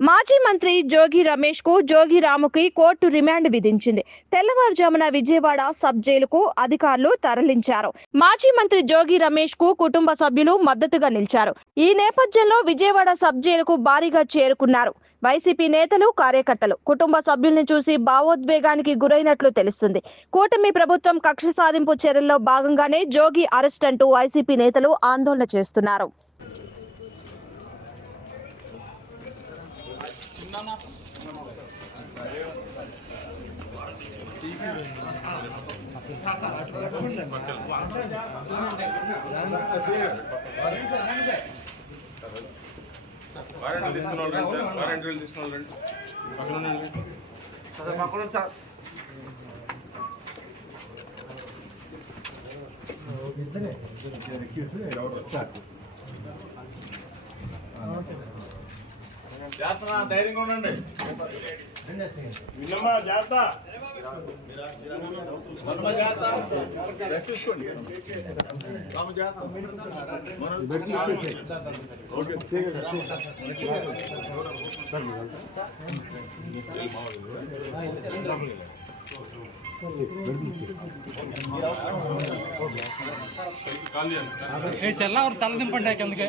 మాజీ మంత్రి జోగి రమేష్కు జోగి రాముకి court remand విధించింది. తెల్లవారుజామున విజయవాడ సబ్ జైలుకు అధికారులు తరలించారు. మాజీ మంత్రి జోగి రమేష్కు కుటుంబ సభ్యులు మద్దతుగా నిలిచారు. ఈ నేపథ్యంలో విజయవాడ సబ్ జైలుకు భారీగా చేరుకున్నారు. వైసీపీ నేతలు కార్యకర్తలు కుటుంబ సభ్యుల్ని చూసి భావోద్వేగానికి గురైనట్లు తెలుస్తుంది. కూటమి ప్రభుత్వం కక్ష సాధింపు చర్యల్లో భాగంగానే జోగి అరెస్ట్ అంటూ వైసీపీ నేతలు ఆందోళన చేస్తున్నారు. వారంటీలు తీసుకున్న వాళ్ళు రండి సార్ వారంటీలు తీసుకున్న వాళ్ళు రండి పక్కన ఉండండి జాగ్రత్త ధైర్యంగా ఉండండి. విన్నమ్మా జాగ్రత్త మనమ్మ జాగ్రత్త రెస్ట్ తీసుకోండి. రాము జాగ్రత్త కాల్ సెల్ ఎవరు తల దింపండి అందుకే